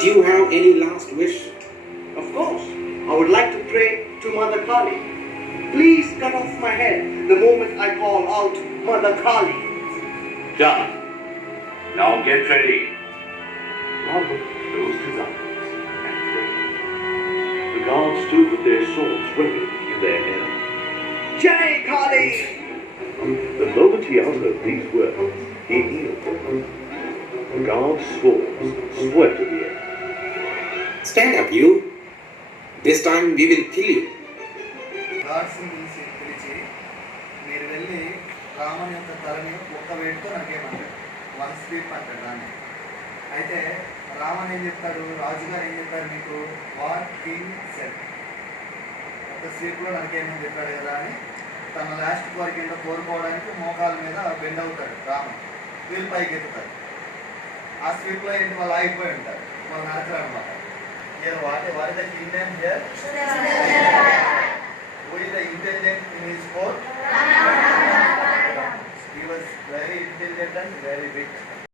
Do you have any last wish? Of course, I would like to pray to Mother Kali. Please cut off my head the moment I call out Mother Kali. Done. Now get ready. Robert closed his eyes and prayed. The guards stood with their swords ready in their hands. Jai Kali! The moment he uttered these words, he kneeled. The guards' swords swept in the air. Stand up, you. This time we will kill you. గాడ్స్ని పిలిచి మీరు వెళ్ళి రాముని యొక్క తలని ఒక్క వేటుతో నరికేయమంటాడు. వన్ స్వీప్ అంటాడు దాన్ని. అయితే రామన్ ఏం చెప్తాడు, రాజుగారు ఏం చెప్పారు, మీకు వాట్ కింగ్ సెట్ ఒక స్వీప్లో నరికేయమని చెప్పాడు కదా అని తన లాస్ట్ కోరిక ఏంటో కోరుకోవడానికి మోకాల మీద బెండ్ అవుతాడు రామన్. వీళ్ళు పైకి ఎత్తుతారు. ఆ స్వీప్లో ఏంటి వాళ్ళు ఆగిపోయి ఉంటారు, వాళ్ళు నరకరు అనమాట. What is the kingdom here? Who is the intelligent in his court? He was very intelligent and very rich.